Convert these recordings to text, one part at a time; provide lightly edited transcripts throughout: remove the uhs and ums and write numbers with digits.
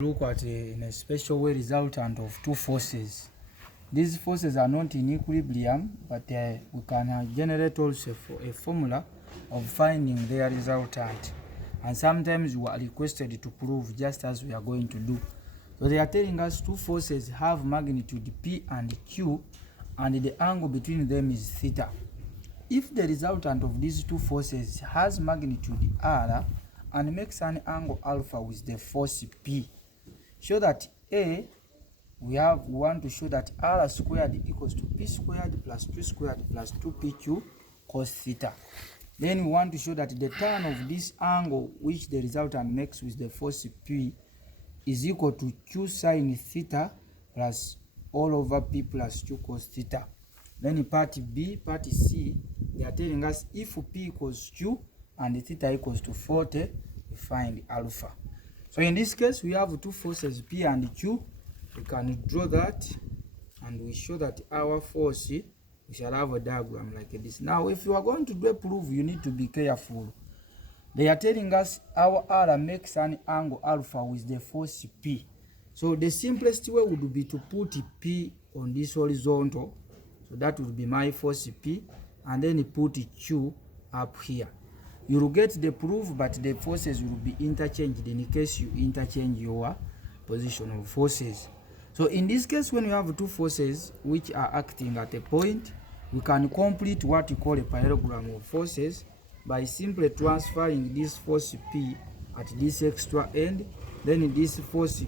Look at in a special way resultant of two forces. These forces are not in equilibrium, but we can generate also a formula of finding their resultant. And sometimes you are requested to prove just as we are going to do. So they are telling us two forces have magnitude P and Q, and the angle between them is theta. If the resultant of these two forces has magnitude R and makes an angle alpha with the force P, show that we want to show that R squared equals to P squared plus Q squared plus 2PQ cos theta. Then we want to show that the tan of this angle which the resultant makes with the force P is equal to Q sin theta plus all over P plus Q cos theta. Then in part B, part C, they are telling us if P equals Q and theta equals to 40, we find alpha. So in this case, we have two forces P and Q. We can draw that and we show that our force, we shall have a diagram like this. Now, if you are going to do a proof, you need to be careful. They are telling us our R makes an angle alpha with the force P. So the simplest way would be to put P on this horizontal. So that would be my force P, and then put Q up here. You will get the proof, but the forces will be interchanged in case you interchange your position of forces. So in this case, when you have two forces which are acting at a point, we can complete what we call a parallelogram of forces by simply transferring this force P at this extra end. Then this force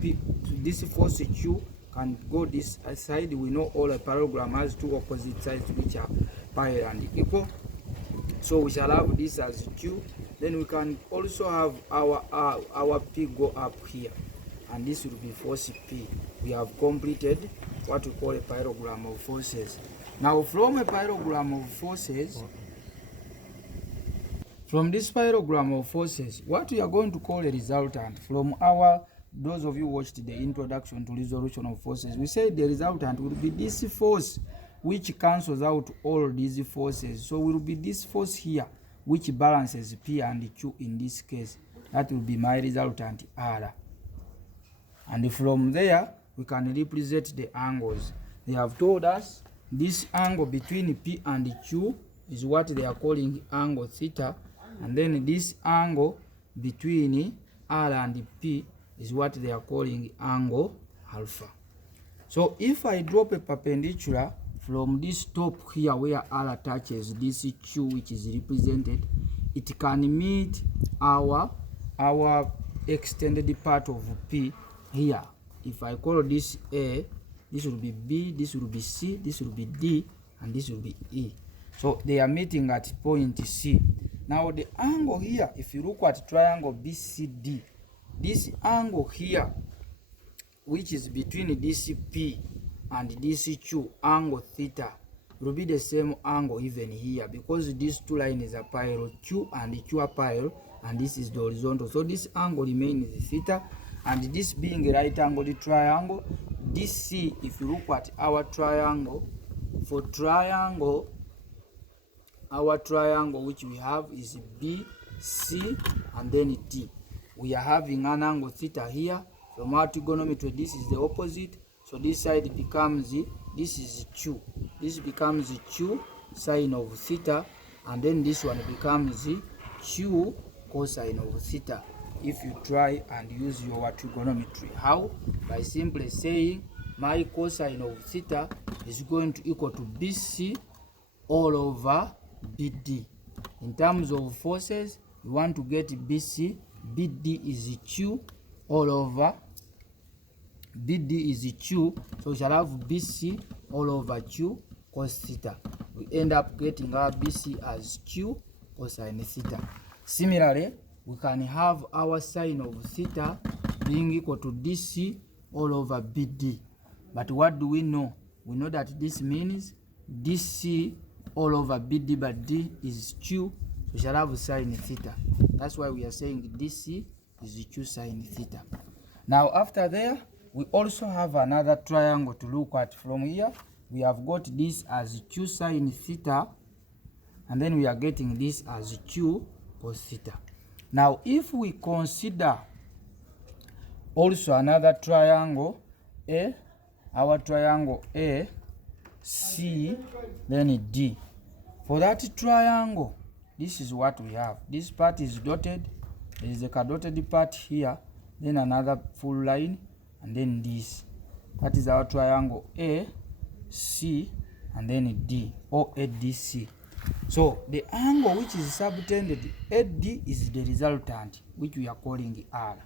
P, this force Q can go this side. We know all a parallelogram has two opposite sides which are parallel and equal. So we shall have this as Q. Then we can also have our P go up here, and this will be force P. We have completed what we call a parallelogram of forces. Now from a parallelogram of forces, from this parallelogram of forces, what we are going to call a resultant from those of you who watched the introduction to resolution of forces, we said the resultant will be this force which cancels out all these forces. So will be this force here which balances P and Q in this case. That will be my resultant R. And from there we can represent the angles. They have told us this angle between P and Q is what they are calling angle theta, and then this angle between R and P is what they are calling angle alpha. So if I drop a perpendicular from this top here where R touches this Q which is represented, it can meet our extended part of P here. If I call this A, this will be B, this will be C, this will be D, and this will be E. So they are meeting at point C. Now the angle here, if you look at triangle BCD, this angle here, which is between this P and this Q, angle theta, will be the same angle even here, because these two lines are parallel, Q and Q are parallel, and this is the horizontal. So this angle remains theta, and this being a right angled triangle, this C, if you look at our triangle, for triangle, our triangle which we have is B, C, and then D. We are having an angle theta here. From our trigonometry, this is the opposite. So this side becomes, this is Q. This becomes Q sine of theta, and then this one becomes Q cosine of theta. If you try and use your trigonometry, how? By simply saying my cosine of theta is going to equal to BC all over BD. In terms of forces, we want to get BC. BD is Q all over BD is Q, so we shall have BC all over Q cos theta. We end up getting our BC as Q cosine theta. Similarly, we can have our sine of theta being equal to DC all over BD. But what do we know? We know that this means DC all over BD, but D is Q, so we shall have sine theta. That's why we are saying DC is Q sine theta. Now after there, we also have another triangle to look at. From here, we have got this as Q sine theta, and then we are getting this as Q cos theta. Now if we consider also another triangle A, our triangle A, C, then D. For that triangle, this is what we have. This part is dotted. There is a dotted part here, then another full line, and then this. That is our triangle A, C, and then D, or ADC. So the angle which is subtended, AD, is the resultant, which we are calling R.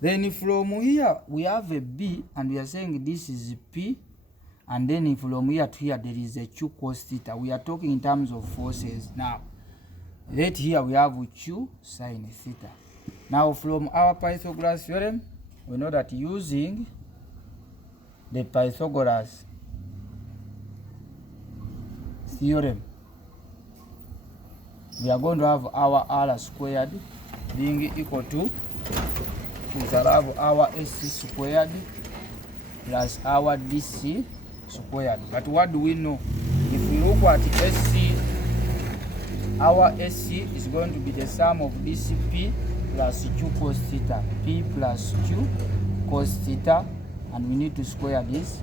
Then from here, we have a B, and we are saying this is P. And then from here to here, there is a Q cos theta. We are talking in terms of forces. Now, right here we have Q sin theta. Now, from our Pythagoras theorem, we know that using the Pythagoras theorem, we are going to have our R squared being equal to, we shall have our SC squared plus our DC squared. But what do we know? If we look at SC, our SC is going to be the sum of DCP plus Q cos theta, P plus Q cos theta, and we need to square this,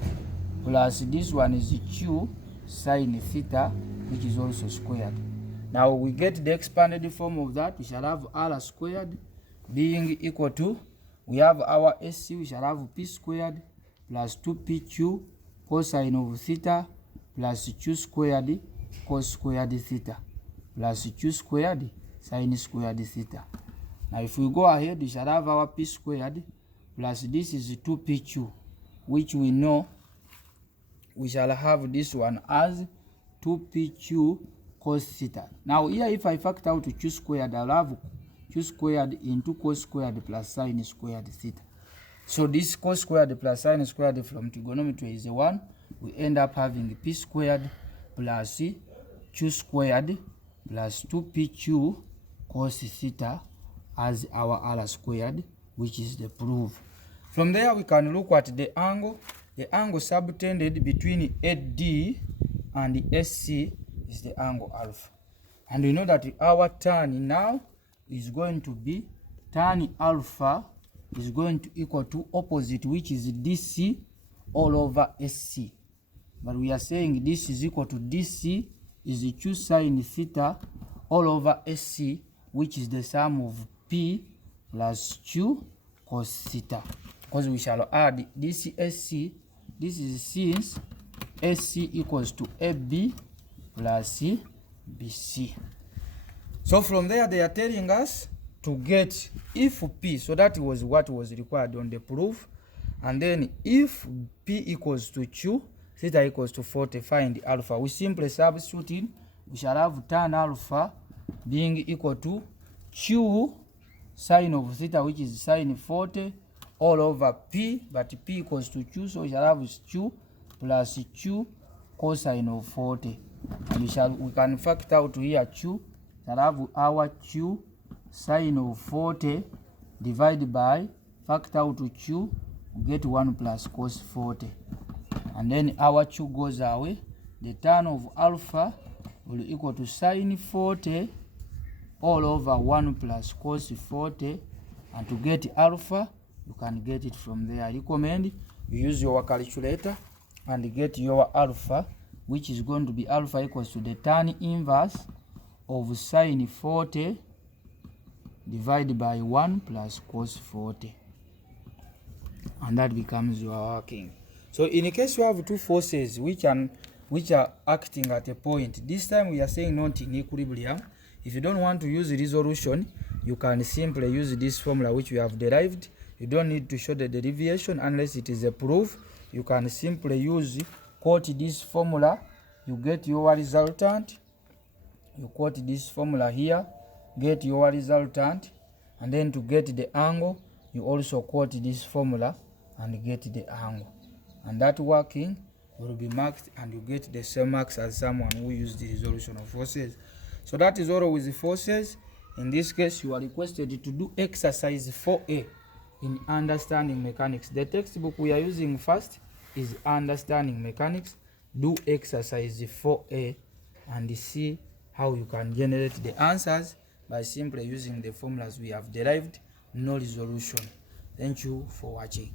plus this one is Q sin theta, which is also squared. Now we get the expanded form of that. We shall have R squared being equal to, we have our SC, we shall have P squared plus 2PQ cosine of theta plus Q squared cos squared theta plus Q squared sin squared theta. Now if we go ahead, we shall have our P squared plus this is 2PQ, which we know we shall have this one as 2PQ cos theta. Now here, if I factor out Q squared, I'll have Q squared into cos squared plus sin squared theta. So this cos squared plus sin squared from trigonometry is a 1. We end up having P squared plus Q squared plus 2PQ cos theta as our R squared, which is the proof. From there, we can look at the angle. The angle subtended between AD and the SC is the angle alpha. And we know that our tan now is going to be, tan alpha is going to equal to opposite, which is DC all over SC. But we are saying this is equal to DC is Q sin theta all over SC, which is the sum of P plus Q cos theta. Because we shall add this SC, this is since SC equals to AB plus BC. So from there, they are telling us to get if P, so that was what was required on the proof. And then if P equals to Q, theta equals to 40, find alpha. We simply substitute in, we shall have tan alpha being equal to Q sin of theta, which is sin 40 all over P, but P equals to Q, so we shall have Q plus Q cosine of 40. And we can factor out here Q, shall have our Q sin of 40 divided by, factor out to Q, we get 1 plus cos 40. And then our Q goes away. The tan of alpha will equal to sin 40 all over 1 plus cos 40. And to get alpha, you can get it from there. I recommend you use your calculator and get your alpha, which is going to be alpha equals to the tan inverse of sin 40 divided by 1 plus cos 40. And that becomes your working. So in case you have two forces which are acting at a point, this time we are saying not in equilibrium. If you don't want to use resolution, you can simply use this formula which we have derived. You don't need to show the derivation unless it is a proof. You can simply quote this formula. You get your resultant. You quote this formula here, get your resultant, and then to get the angle, you also quote this formula and get the angle. And that working will be marked and you get the same marks as someone who used the resolution of forces. So that is all with the forces. In this case, you are requested to do exercise 4A in understanding mechanics. The textbook we are using first is understanding mechanics. Do exercise 4A and see how you can generate the answers by simply using the formulas we have derived, no resolution. Thank you for watching.